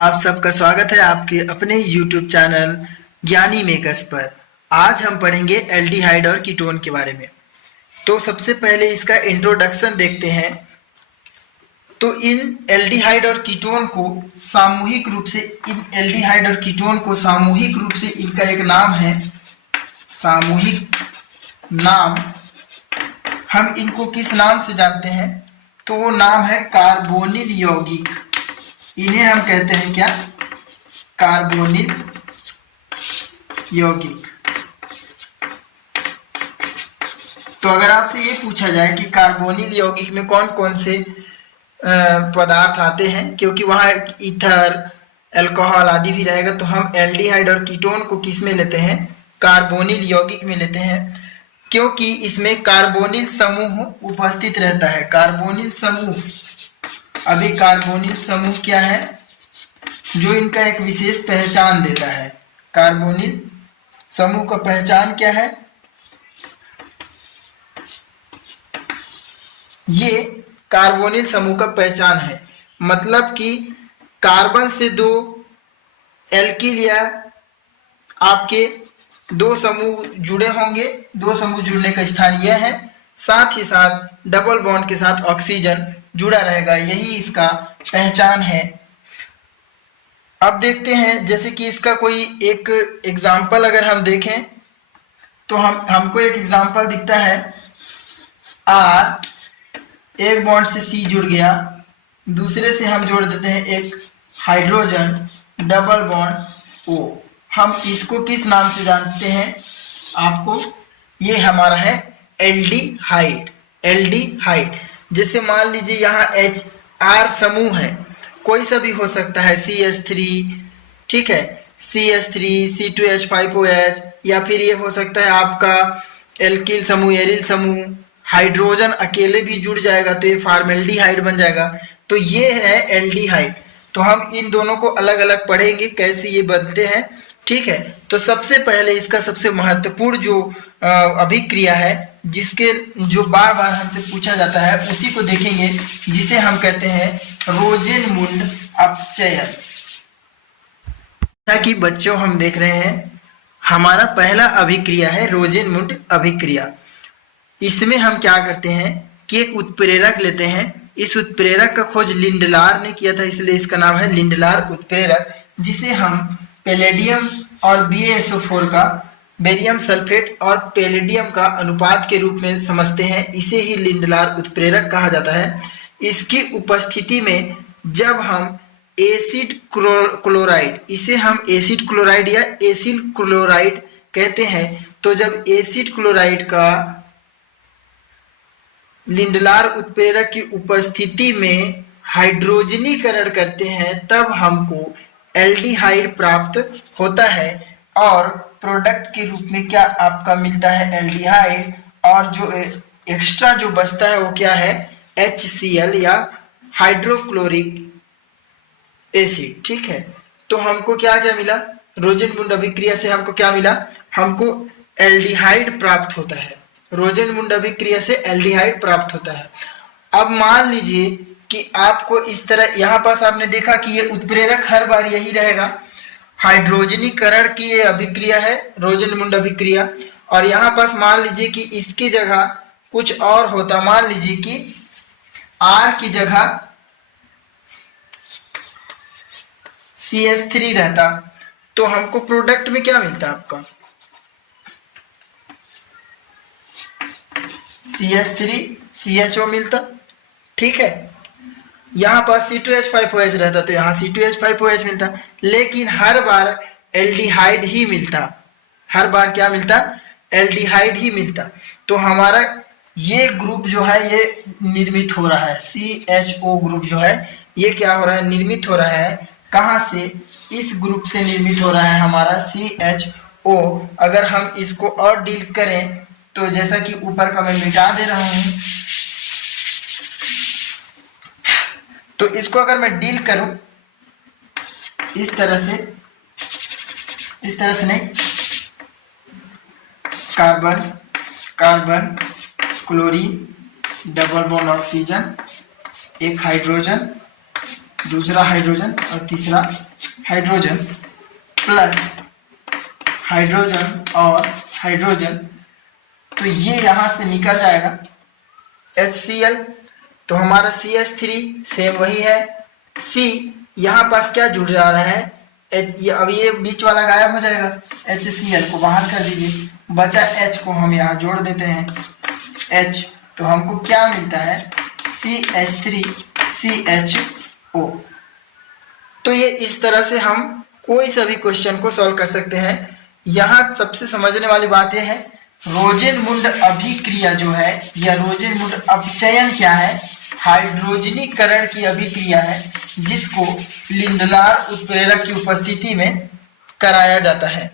आप सबका स्वागत है आपके अपने YouTube चैनल ज्ञानी मेकर्स पर। आज हम पढ़ेंगे एल्डिहाइड और कीटोन के बारे में। तो सबसे पहले इसका इंट्रोडक्शन देखते हैं। तो इन एल्डिहाइड और कीटोन को सामूहिक रूप से इनका एक नाम है, सामूहिक नाम। हम इनको किस नाम से जानते हैं? तो वो नाम है कार्बोनिल यौगिक। इन्हें हम कहते हैं क्या? कार्बोनिल यौगिक। तो अगर आपसे ये पूछा जाए कि कार्बोनिल यौगिक में कौन कौन से पदार्थ आते हैं, क्योंकि वहां ईथर, अल्कोहल आदि भी रहेगा, तो हम एल्डिहाइड और कीटोन को किस में लेते हैं? कार्बोनिल यौगिक में लेते हैं, क्योंकि इसमें कार्बोनिल समूह उपस्थित रहता है। कार्बोनिल समूह, अभी कार्बोनिल समूह क्या है जो इनका एक विशेष पहचान देता है? कार्बोनिल समूह का पहचान क्या है? ये कार्बोनिल समूह का पहचान है, मतलब कि कार्बन से दो एल्किल या आपके दो समूह जुड़े होंगे। दो समूह जुड़ने का स्थान यह है, साथ ही साथ डबल बॉन्ड के साथ ऑक्सीजन जुड़ा रहेगा, यही इसका पहचान है। अब देखते हैं, जैसे कि इसका कोई एक एग्जाम्पल अगर हम देखें तो हमको एक एग्जाम्पल दिखता है। आर, एक बॉन्ड से सी जुड़ गया, दूसरे से हम जोड़ देते हैं एक हाइड्रोजन, डबल बॉन्ड ओ। हम इसको किस नाम से जानते हैं आपको? ये हमारा है एल्डिहाइड। एल्डिहाइड, जैसे मान लीजिए यहाँ एच आर समूह है, कोई सा भी हो सकता है, CH3, ठीक है, CH3, C2H5OH, या फिर ये हो सकता है आपका एल्किल समूह, एरिल समूह। हाइड्रोजन अकेले भी जुड़ जाएगा तो ये फॉर्मेल्डिहाइड बन जाएगा। तो ये है एल्डिहाइड। तो हम इन दोनों को अलग अलग पढ़ेंगे कैसे ये बनते हैं, ठीक है। तो सबसे पहले इसका सबसे महत्वपूर्ण जो अभिक्रिया है, जिसके जो बार बार हमसे पूछा जाता है, उसी को देखेंगे, जिसे हम कहते हैं रोजेनमुंड अपचयन। जैसा कि बच्चों हम देख रहे हैं, हमारा पहला अभिक्रिया है रोजेनमुंड अभिक्रिया। इसमें हम क्या करते हैं कि एक उत्प्रेरक लेते हैं। इस उत्प्रेरक का खोज लिंडलार ने किया था, इसलिए इसका नाम है लिंडलार उत्प्रेरक, जिसे हम पैलेडियम और BaSO4 का, बेरियम सल्फेट और पैलेडियम का अनुपात के रूप में समझते हैं। इसे ही लिंडलार उत्प्रेरक कहा जाता है। इसकी उपस्थिति में जब हम एसिड क्लोराइड, इसे हम एसिड क्लोराइड या एसिल क्लोराइड कहते हैं, तो जब एसिड क्लोराइड का लिंडलार उत्प्रेरक की उपस्थिति में हाइड्रोजनीकरण करते हैं, तब हमको एल्डिहाइड प्राप्त होता है। और प्रोडक्ट के रूप में क्या आपका मिलता है? एल्डिहाइड। और जो एक्स्ट्रा जो बचता है वो क्या है? HCl या हाइड्रोक्लोरिक एसिड, ठीक है। तो हमको क्या क्या मिला? रोजेनमुंड अभिक्रिया से हमको क्या मिला? हमको एल्डिहाइड प्राप्त होता है। रोजेनमुंड अभिक्रिया से एल्डिहाइड प्राप्त होता है। अब मान लीजिए कि आपको इस तरह, यहाँ पास आपने देखा कि ये उत्प्रेरक हर बार यही रहेगा, हाइड्रोजनीकरण की ये अभिक्रिया है, रोजेनमुंड अभिक्रिया। और यहाँ पास मान लीजिए कि इसकी जगह कुछ और होता, मान लीजिए कि R की जगह CH3 रहता, तो हमको प्रोडक्ट में क्या मिलता आपका? CH3 CHO मिलता, ठीक है। यहाँ पास C2H5OH रहता तो यहाँ C2H5OH मिलता, लेकिन हर बार एल्डिहाइड ही मिलता। हर बार क्या मिलता? एल्डिहाइड ही मिलता। तो हमारा ये ग्रुप जो है ये निर्मित हो रहा है, CHO ग्रुप जो है ये क्या हो रहा है? निर्मित हो रहा है। कहाँ से? इस ग्रुप से निर्मित हो रहा है हमारा CHO। अगर हम इसको और डील करें तो जैसा कि ऊपर का मैं मिटा दे रहा हूं, तो इसको अगर मैं डील करूं इस तरह से नहीं, carbon carbon chlorine, double bond oxygen, एक हाइड्रोजन, दूसरा हाइड्रोजन और तीसरा हाइड्रोजन प्लस हाइड्रोजन और हाइड्रोजन, तो ये यहाँ से निकल जाएगा HCl। तो हमारा CH3 सेम वही है। C यहाँ पास क्या जुड़ जा रहा है, अब ये बीच वाला गायब हो जाएगा, HCl को बाहर कर दीजिए, बचा H को हम यहाँ जोड़ देते हैं H, तो हमको क्या मिलता है CH3CHO। तो ये इस तरह से हम कोई सा भी क्वेश्चन को सॉल्व कर सकते हैं। यहाँ सबसे समझने वाली बात यह है, रोजेनमुंड अभिक्रिया जो है या रोजेनमुंड अपचयन क्या है, हाइड्रोजनीकरण की अभिक्रिया है जिसको लिंडलार उत्प्रेरक की उपस्थिति में कराया जाता है।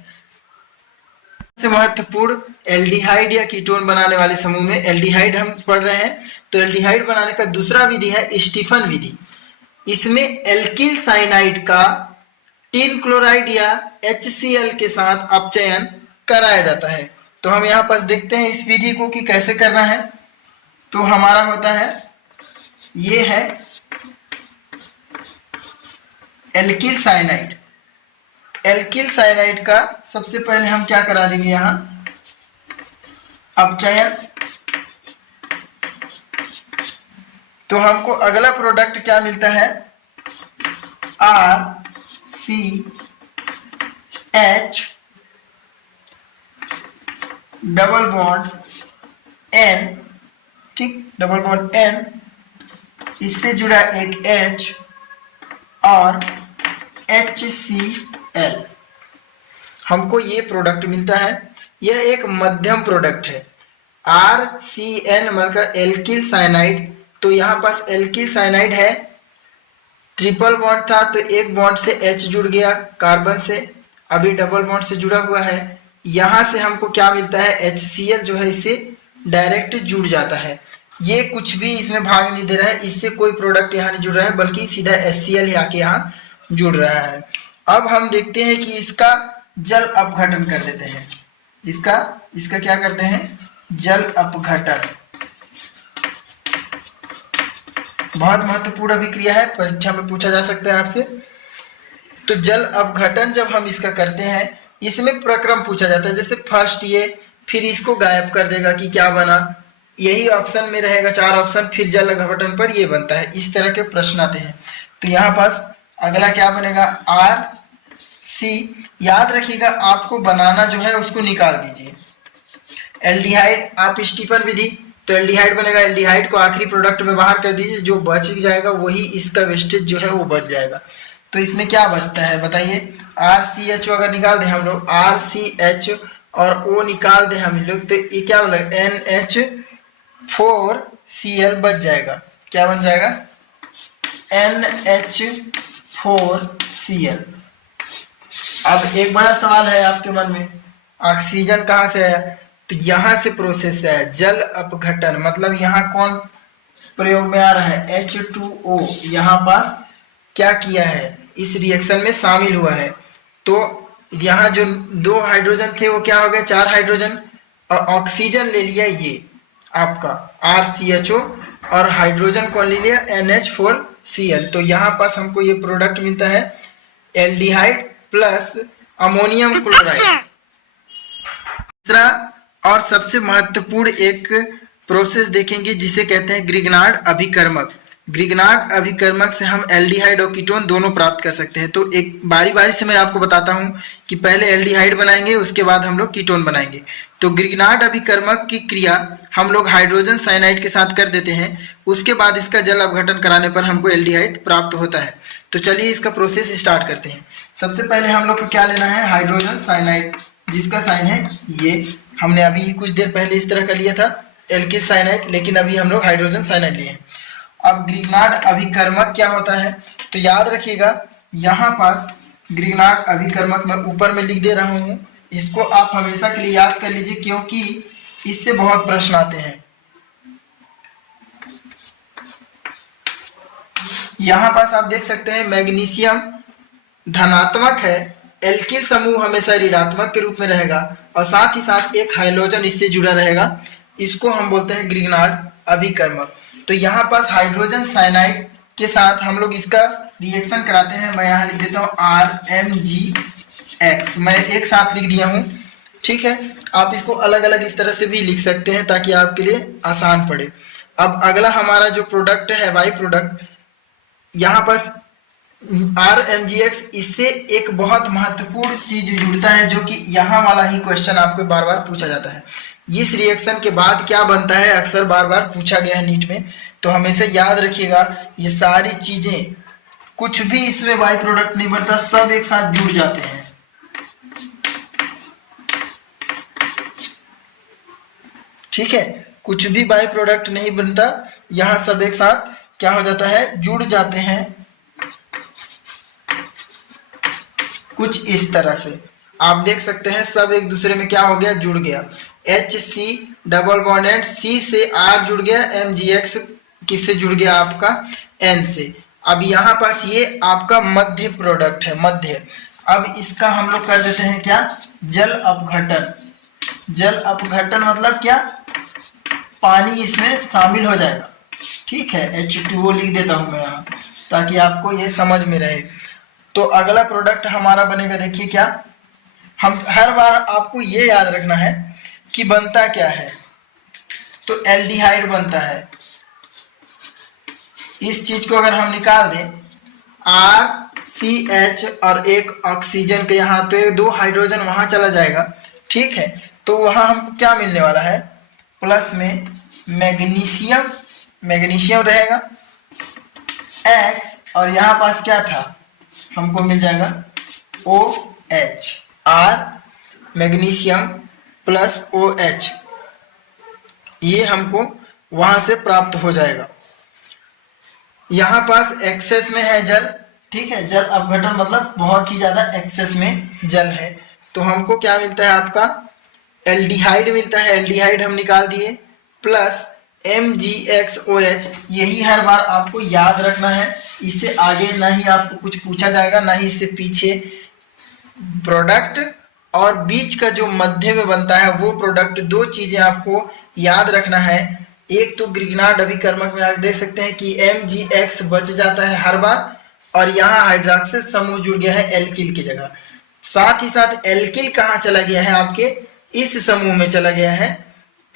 सबसे महत्वपूर्ण एल्डिहाइड या कीटोन बनाने वाले समूह में एल्डिहाइड हम पढ़ रहे हैं, तो एल्डिहाइड बनाने का दूसरा विधि है स्टीफन विधि। इसमें एल्किल साइनाइड का टिन क्लोराइड या HCl के साथ अपचयन कराया जाता है। तो हम यहाँ पास देखते हैं इस विधि को कि कैसे करना है। तो हमारा होता है, ये है एल्किल साइनाइड। एल्किल साइनाइड का सबसे पहले हम क्या करा देंगे, यहाँ अपचयन। तो हमको अगला प्रोडक्ट क्या मिलता है, RCH डबल बॉन्ड N, ठीक, डबल बॉन्ड N, इससे जुड़ा एक H और HCl, हमको ये प्रोडक्ट मिलता है। यह एक मध्यम प्रोडक्ट है। RCN मतलब एल्किल साइनाइड, तो यहाँ पास एल्किल साइनाइड है, ट्रिपल बॉन्ड था तो एक बॉन्ड से H जुड़ गया कार्बन से, अभी डबल बॉन्ड से जुड़ा हुआ है। यहाँ से हमको क्या मिलता है, HCl जो है इससे डायरेक्ट जुड़ जाता है। ये कुछ भी इसमें भाग नहीं दे रहा है, इससे कोई प्रोडक्ट यहाँ नहीं जुड़ रहा है, बल्कि सीधा HCl ही आके यहाँ जुड़ रहा है। अब हम देखते हैं कि इसका जल अपघटन कर देते हैं। इसका क्या करते हैं, जल अपघटन। बहुत महत्वपूर्ण अभिक्रिया है, परीक्षा में पूछा जा सकता है आपसे। तो जल अपघटन जब हम इसका करते हैं, इसमें प्रक्रम पूछा जाता है, जैसे फर्स्ट ये, फिर इसको गायब कर देगा कि क्या बना, यही ऑप्शन में रहेगा 4 ऑप्शन, फिर जल अपघटन पर ये बनता है। इस तरह के प्रश्न आते हैं। तो यहाँ पास अगला क्या बनेगा, RC। याद रखिएगा, आपको बनाना जो है उसको निकाल दीजिए। एल्डिहाइड, आप स्टीफन विधि, तो एल्डिहाइड बनेगा, एल्डिहाइड को आखिरी प्रोडक्ट में बाहर कर दीजिए, जो बच जाएगा वही इसका वेस्टेज जो है वो बच जाएगा। तो इसमें क्या बचता है बताइए, RCHO अगर निकाल दें हम लोग, RCH और O निकाल दें हम लोग, तो ये क्या बोला, NH4Cl बच जाएगा। क्या बन जाएगा, NH4Cl। अब एक बड़ा सवाल है आपके मन में, ऑक्सीजन कहाँ से आया, तो यहाँ से प्रोसेस से है जल अपघटन। मतलब यहाँ कौन प्रयोग में आ रहा है, H2O यहाँ पास क्या किया है, इस रिएक्शन में शामिल हुआ है। तो यहाँ जो 2 हाइड्रोजन थे वो क्या हो गए, 4 हाइड्रोजन, और ऑक्सीजन ले लिया ये आपका RCHO, और हाइड्रोजन कौन ले लिया, NH4Cl। तो यहाँ पास हमको ये प्रोडक्ट मिलता है एल्डिहाइड प्लस अमोनियम क्लोराइड। तीसरा और सबसे महत्वपूर्ण एक प्रोसेस देखेंगे जिसे कहते हैं ग्रिग्नार्ड अभिकर्मक। ग्रिग्नार्ड अभिकर्मक से हम एल्डिहाइड और कीटोन दोनों प्राप्त कर सकते हैं। तो एक बारी बारी से मैं आपको बताता हूं कि पहले एल्डिहाइड बनाएंगे, उसके बाद हम लोग कीटोन बनाएंगे। तो ग्रिग्नार्ड अभिकर्मक की क्रिया हम लोग हाइड्रोजन साइनाइड के साथ कर देते हैं, उसके बाद इसका जल अपघटन कराने पर हमको एल्डिहाइड प्राप्त होता है। तो चलिए इसका प्रोसेस स्टार्ट करते हैं। सबसे पहले हम लोग को क्या लेना है, हाइड्रोजन साइनाइड, जिसका साइन है ये। हमने अभी कुछ देर पहले इस तरह का लिया था एल्किल साइनाइड, लेकिन अभी हम लोग हाइड्रोजन साइनाइड लिए हैं। अब ग्रिग्नार्ड अभिकर्मक क्या होता है, तो याद रखिएगा यहाँ पास ग्रिग्नार्ड अभिकर्मक मैं ऊपर में लिख दे रहा हूँ, इसको आप हमेशा के लिए याद कर लीजिए क्योंकि इससे बहुत प्रश्न आते हैं। यहाँ पास आप देख सकते हैं मैग्नीशियम धनात्मक है, एल्किल समूह हमेशा ऋणात्मक के रूप में रहेगा, और साथ ही साथ एक हाइड्रोजन इससे जुड़ा रहेगा, इसको हम बोलते हैं ग्रिग्नार्ड अभिकर्मक। तो यहाँ पास हाइड्रोजन साइनाइड के साथ हम लोग इसका रिएक्शन कराते हैं, मैं यहाँ लिख देता हूँ RMgX, मैं एक साथ लिख दिया हूँ। ठीक है, आप इसको अलग अलग इस तरह से भी लिख सकते हैं ताकि आपके लिए आसान पड़े। अब अगला हमारा जो प्रोडक्ट है बाई प्रोडक्ट, यहाँ पर RMgX, इससे एक बहुत महत्वपूर्ण चीज जुड़ता है जो कि यहाँ वाला ही क्वेश्चन आपको बार बार पूछा जाता है। इस रिएक्शन के बाद क्या बनता है, अक्सर बार बार पूछा गया है नीट में, तो हमेशा याद रखिएगा ये सारी चीजें, कुछ भी इसमें बाई प्रोडक्ट नहीं बनता, सब एक साथ जुड़ जाते हैं। ठीक है, कुछ भी बाई प्रोडक्ट नहीं बनता, यहाँ सब एक साथ क्या हो जाता है, जुड़ जाते हैं कुछ इस तरह से। आप देख सकते हैं सब एक दूसरे में क्या हो गया, जुड़ गया। HC double bond and C से R जुड़ गया, MgX किससे जुड़ गया, आपका N से। अब यहाँ पास ये आपका मध्य प्रोडक्ट है, मध्य। अब इसका हम लोग कर देते हैं क्या, जल अपघटन। जल अपघटन मतलब क्या, पानी इसमें शामिल हो जाएगा। ठीक है, H2O लिख देता हूं मैं यहाँ ताकि आपको ये समझ में रहे। तो अगला प्रोडक्ट हमारा बनेगा, देखिए क्या, हम हर बार आपको ये याद रखना है कि बनता क्या है, तो एल्डिहाइड बनता है। इस चीज को अगर हम निकाल दें, RCH और एक ऑक्सीजन के यहाँ, तो ये 2 हाइड्रोजन वहां चला जाएगा। ठीक है, तो वहां हमको क्या मिलने वाला है, प्लस में मैग्नीशियम, मैग्नीशियम रहेगा X, और यहाँ पास क्या था, हमको मिल जाएगा OH, R magnesium plus OH, ये हमको वहां से प्राप्त हो जाएगा। यहाँ पास एक्सेस में है जल। ठीक है, जल अपघटन मतलब बहुत ही ज्यादा एक्सेस में जल है, तो हमको क्या मिलता है, आपका एल्डिहाइड मिलता है। एल्डिहाइड हम निकाल दिए, प्लस MgXOH। यही हर बार आपको याद रखना है, इससे आगे ना ही आपको कुछ पूछा जाएगा, ना ही इससे पीछे। प्रोडक्ट और बीच का जो मध्य में बनता है वो प्रोडक्ट, 2 चीजें आपको याद रखना है। एक तो ग्रिग्नार्ड अभिकर्मक में आप देख सकते हैं कि MgX बच जाता है हर बार, और यहाँ हाइड्रोक्सिल समूह जुड़ गया है एल्किल की जगह। साथ ही साथ एल्किल कहाँ चला गया है, आपके इस समूह में चला गया है,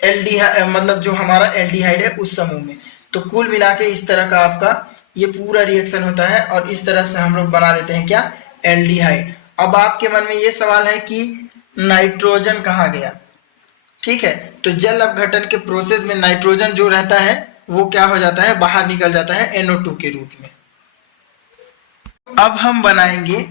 एल्डिहाइड मतलब जो हमारा एल्डिहाइड है उस समूह में। तो कुल मिला के इस तरह का आपका ये पूरा रिएक्शन होता है, और इस तरह से हम लोग बना देते हैं क्या, एल्डिहाइड। अब आपके मन में ये सवाल है कि नाइट्रोजन कहाँ गया। ठीक है, तो जल अपघटन के प्रोसेस में नाइट्रोजन जो रहता है वो क्या हो जाता है, बाहर निकल जाता है NO2 के रूप में। अब हम बनाएंगे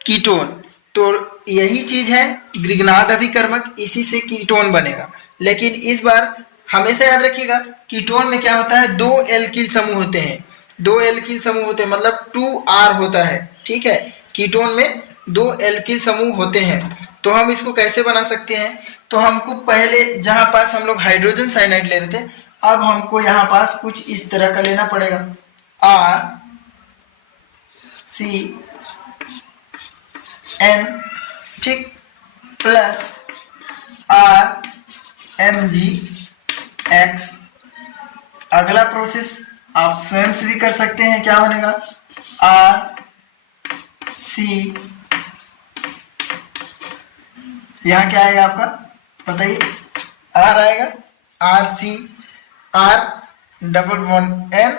कीटोन, तो यही चीज है ग्रिग्नार्ड अभिकर्मक, इसी से कीटोन बनेगा। लेकिन इस बार हमेशा याद रखिएगा, कीटोन में क्या होता है, 2 एल्किल समूह होते हैं, 2 एल्किल समूह होते हैं, मतलब 2R होता है। ठीक है, कीटोन में 2 एल्किल समूह होते हैं। तो हम इसको कैसे बना सकते हैं, तो हमको पहले जहां पास हम लोग हाइड्रोजन साइनाइड ले रहे थे, अब हमको यहाँ पास कुछ इस तरह का लेना पड़ेगा, RCN, ठीक, प्लस RMgX। अगला प्रोसेस आप स्वयं से भी कर सकते हैं, क्या बनेगा, RC, यहाँ क्या आएगा आपका बताइए, R आएगा, RC, R double bond N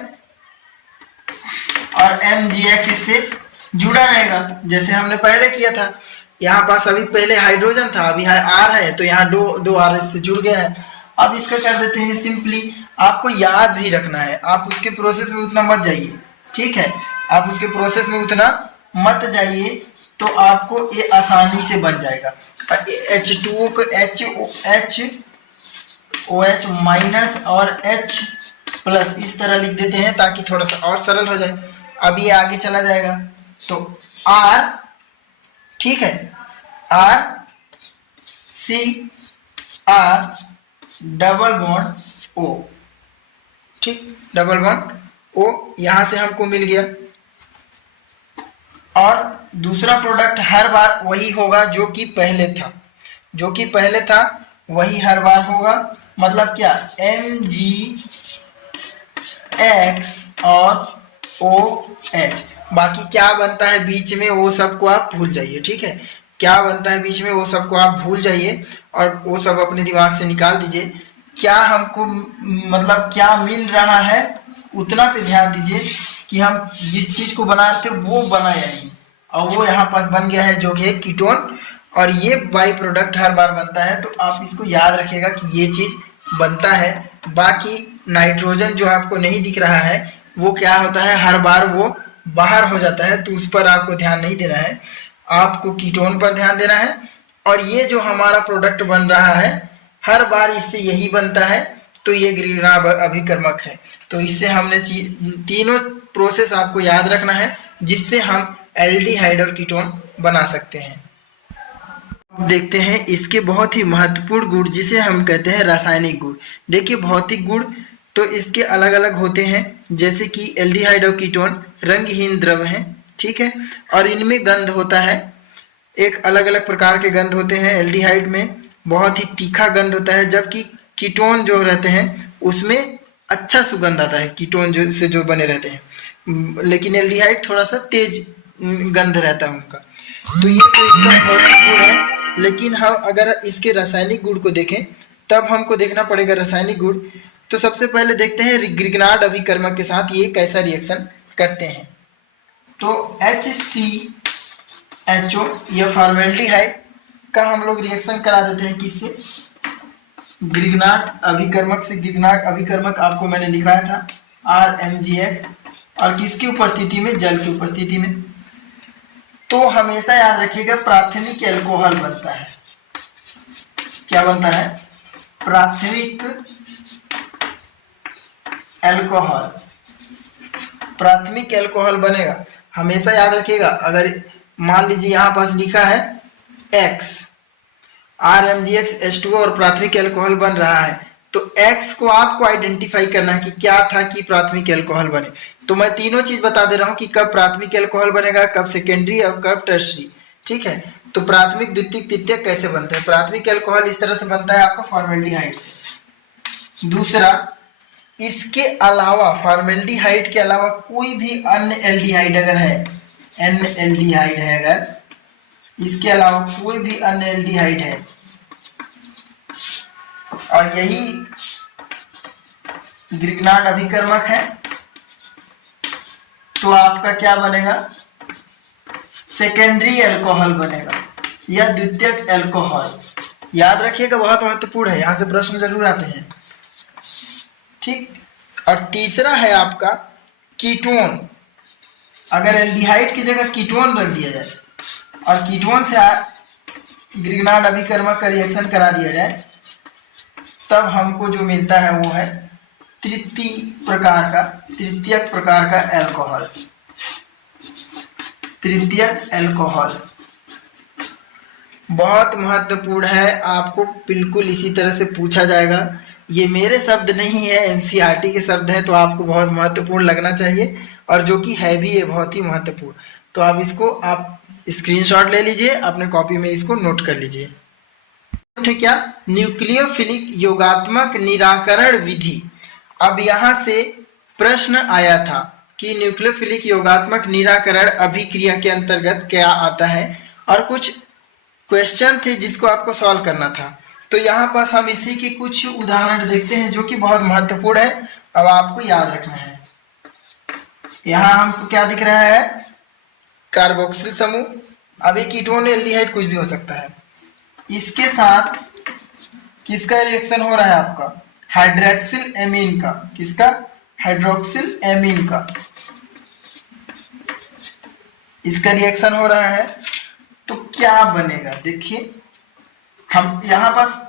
और MgX इससे जुड़ा रहेगा जैसे हमने पहले किया था। यहाँ पास अभी पहले हाइड्रोजन था, अभी R है, तो यहाँ दो R इससे जुड़ गया है। अब इसका कर देते हैं सिंपली, आपको याद भी रखना है, आप उसके प्रोसेस में उतना मत जाइए। ठीक है, आप उसके प्रोसेस में उतना मत जाइए, तो आपको ये आसानी से बन जाएगा। H2O को OH माइनस और H प्लस इस तरह लिख देते हैं ताकि थोड़ा सा और सरल हो जाए। अब ये आगे चला जाएगा, तो R, ठीक है, R C R double bond O, ठीक, डबल बॉन्ड O यहां से हमको मिल गया। और दूसरा प्रोडक्ट हर बार वही होगा जो कि पहले था, जो कि पहले था वही हर बार होगा। मतलब क्या, MgX और OH, बाकी क्या बनता है बीच में वो सबको आप भूल जाइए, ठीक है। क्या बनता है बीच में वो सबको आप भूल जाइए और वो सब अपने दिमाग से निकाल दीजिए। क्या हमको मतलब क्या मिल रहा है उतना पे ध्यान दीजिए कि हम जिस चीज को बना रहे थे वो बना या नहीं, और वो यहाँ पास बन गया है जो कि है कीटोन। और ये बाई प्रोडक्ट हर बार बनता है, तो आप इसको याद रखिएगा कि ये चीज बनता है। बाकी नाइट्रोजन जो आपको नहीं दिख रहा है वो क्या होता है, हर बार वो बाहर हो जाता है, तो उस पर आपको ध्यान नहीं देना है, आपको कीटोन पर ध्यान देना है। और ये जो हमारा प्रोडक्ट बन रहा है हर बार इससे यही बनता है, तो ये ग्रीग्राम अभिकर्मक है। तो इससे हमने तीनों प्रोसेस आपको याद रखना है जिससे हम एल्डिहाइड और कीटोन बना सकते हैं। देखते हैं इसके बहुत ही महत्वपूर्ण गुण जिसे हम कहते हैं रासायनिक गुण। देखिए भौतिक गुण तो इसके अलग अलग होते हैं, जैसे कि एल्डिहाइड और कीटोन रंगहीन द्रव हैं, ठीक है, और इनमें गंध होता है, एक अलग अलग प्रकार के गंध होते हैं। एल्डिहाइड में बहुत ही तीखा गंध होता है, जबकि कीटोन जो रहते हैं उसमें अच्छा सुगंध आता है, कीटोन जो बने रहते हैं, लेकिन एल्डिहाइड थोड़ा सा तेज गंध रहता है उनका। तो ये तो इसका भौतिक गुण है। लेकिन हम अगर इसके रासायनिक गुण को देखें तब हमको देखना पड़ेगा रासायनिक गुण। तो सबसे पहले देखते हैं ग्रिग्नार्ड अभिकर्मक के साथ ये कैसा रिएक्शन करते हैं। तो HCHO या फॉर्मेल्डिहाइड का हम लोग रिएक्शन करा देते हैं किससे, ग्रिग्नार्ड अभिकर्मक से। ग्रिग्नार्ड अभिकर्मक आपको मैंने लिखाया था RMgX, और किसकी उपस्थिति में, जल की उपस्थिति में। तो हमेशा याद रखिएगा प्राथमिक एल्कोहल बनता है। क्या बनता है, प्राथमिक एल्कोहल, प्राथमिक एल्कोहल बनेगा। हमेशा याद रखिएगा, अगर मान लीजिए यहाँ पास लिखा है X RMgX H2O और प्राथमिक एल्कोहल बन रहा है, तो X को आपको आइडेंटिफाई करना है कि क्या था कि प्राथमिक एल्कोहल बने। तो मैं तीनों चीज बता दे रहा हूं कि कब प्राथमिक एल्कोहल बनेगा, कब सेकेंडरी और कब टर्शरी, ठीक है। तो प्राथमिक द्वितीयक तृतीयक कैसे बनता है, प्राथमिक एल्कोहल इस तरह से बनता है आपका फॉर्मेल्डिहाइड से। दूसरा, इसके अलावा फॉर्मेल्डिहाइड के अलावा कोई भी अन्य एल्डिहाइड अगर है, अन्य एल्डिहाइड है अगर, इसके अलावा कोई भी अन्य एल्डिहाइड है और यही ग्रिग्नार्ड अभिकर्मक है, तो आपका क्या बनेगा, सेकेंडरी अल्कोहल बनेगा या द्वितीयक अल्कोहल। याद रखिएगा बहुत महत्वपूर्ण है, यहां से प्रश्न जरूर आते हैं, ठीक। और तीसरा है आपका कीटोन। अगर एल्डिहाइड की जगह कीटोन रख दिया जाए और कीटोन से ग्रिग्नार्ड अभिकर्मक का रिएक्शन करा दिया जाए, तब हमको जो मिलता है वो है तृतीयक प्रकार का एल्कोहल, तृतीयक एल्कोहल। बहुत महत्वपूर्ण है, आपको बिल्कुल इसी तरह से पूछा जाएगा। ये मेरे शब्द नहीं है, एनसीईआरटी के शब्द हैं, तो आपको बहुत महत्वपूर्ण लगना चाहिए, और जो कि है भी ये बहुत ही महत्वपूर्ण। तो आप इसको आप स्क्रीनशॉट ले लीजिए, अपने कॉपी में इसको नोट कर लीजिए। ठीक, क्या न्यूक्लियोफिलिक योगात्मक निराकरण विधि। अब यहाँ से प्रश्न आया था कि न्यूक्लियोफिलिक योगात्मक निराकरण अभिक्रिया के अंतर्गत क्या आता है, और कुछ क्वेश्चन थे जिसको आपको सॉल्व करना था। तो यहाँ पास हम इसी के कुछ उदाहरण देखते हैं जो कि बहुत महत्वपूर्ण है, अब आपको याद रखना है। यहाँ हमको क्या दिख रहा है, कार्बोक्सिल समूह। अब ये कीटोन एल्डिहाइड कुछ भी हो सकता है, इसके साथ किसका रिएक्शन हो रहा है आपका, हाइड्रोक्सिल एमीन का। किसका, हाइड्रोक्सिल एमीन का, इसका रिएक्शन हो रहा है। तो क्या बनेगा, देखिए हम यहाँ पास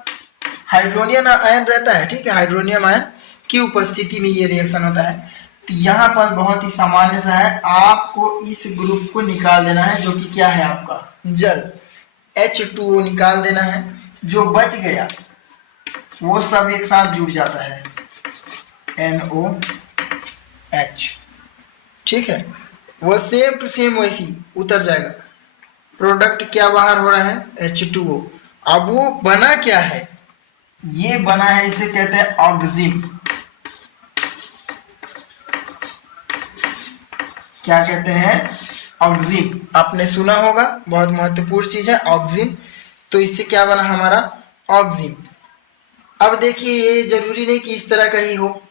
हाइड्रोनियम आयन रहता है, ठीक है, हाइड्रोनियम आयन की उपस्थिति में ये रिएक्शन होता है। तो यहाँ पर बहुत ही सामान्य सा है, आपको इस ग्रुप को निकाल देना है जो कि क्या है आपका जल, H2O निकाल देना है। जो बच गया वो सब एक साथ जुड़ जाता है, NOH, ठीक है, वो सेम टू सेम वैसी उतर जाएगा। प्रोडक्ट क्या बाहर हो रहा है, H2O। अब वो बना क्या है, ये बना है, इसे कहते हैं ऑक्सिन। क्या कहते हैं, ऑक्सिन। आपने सुना होगा, बहुत महत्वपूर्ण चीज है ऑक्सिन। तो इससे क्या बना हमारा, ऑक्सिन। अब देखिए ये जरूरी नहीं कि इस तरह का ही हो,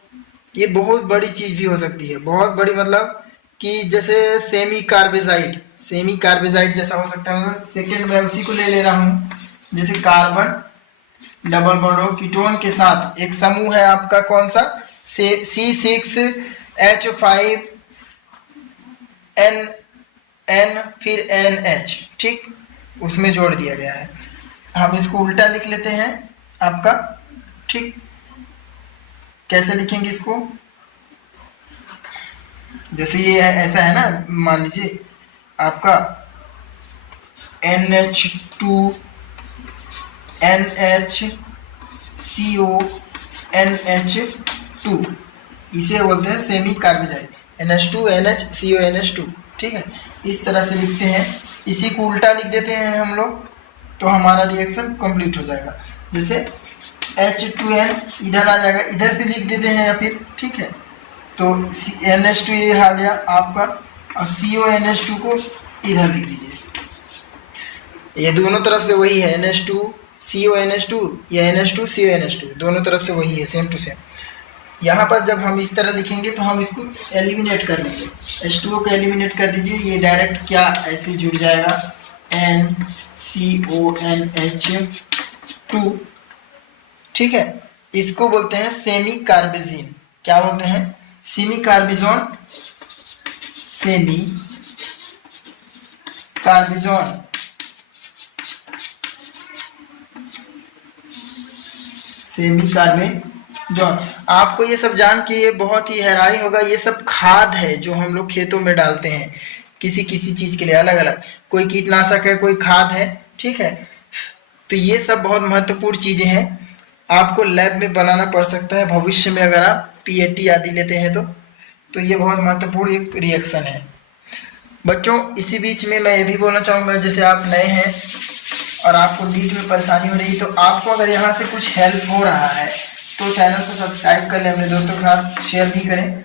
ये बहुत बड़ी चीज भी हो सकती है, बहुत बड़ी, मतलब कि जैसे सेमी कार्बेजाइड, सेमी कार्बेजाइड जैसा हो सकता है। मतलब सेकेंड में उसी को ले रहा हूँ, जैसे कार्बन डबल बॉन्ड हो कीटोन के साथ एक समूह है आपका, कौन सा, C6H5 N फिर NH, ठीक, उसमें जोड़ दिया गया है। हम इसको उल्टा लिख लेते हैं आपका, ठीक। कैसे लिखेंगे इसको, जैसे ये ऐसा है ना, मान लीजिए आपका NH2 NHCONH2, इसे बोलते हैं सेमी कार्बेजाइड, NH2NHCONH2, ठीक है। इस तरह से लिखते हैं, इसी को उल्टा लिख देते हैं हम लोग, तो हमारा रिएक्शन कंप्लीट हो जाएगा। जैसे H2N इधर आ जाएगा, इधर से लिख देते हैं या फिर, ठीक है। तो NH2 ये आ गया आपका, और CONH2 को इधर लिख दीजिए। ये दोनों तरफ से वही है, NH2 CONH2 या NH2 CONH2, दोनों तरफ से वही है, सेम टू सेम। यहाँ पर जब हम इस तरह लिखेंगे तो हम इसको एलिमिनेट कर लेंगे, H2O को एलिमिनेट कर दीजिए, ये डायरेक्ट क्या ऐसे जुड़ जाएगा, NCONH2, ठीक है। इसको बोलते हैं सेमी कार्बेजीन। क्या बोलते हैं, सेमी कार्बिजोन, सेमी कार्बिजोन, सेमी कार्बेजोन। आपको ये सब जान के ये बहुत ही हैरानी होगा, ये सब खाद है जो हम लोग खेतों में डालते हैं, किसी किसी चीज के लिए अलग अलग, कोई कीटनाशक है, कोई खाद है, ठीक है। तो ये सब बहुत महत्वपूर्ण चीजें हैं, आपको लैब में बनाना पड़ सकता है भविष्य में, अगर आप PAT आदि लेते हैं तो ये बहुत महत्वपूर्ण एक रिएक्शन है बच्चों। इसी बीच में मैं ये भी बोलना चाहूँगा, जैसे आप नए हैं और आपको नीट में परेशानी हो रही, तो आपको अगर यहाँ से कुछ हेल्प हो रहा है तो चैनल को सब्सक्राइब कर लें, अपने दोस्तों के साथ शेयर भी करें।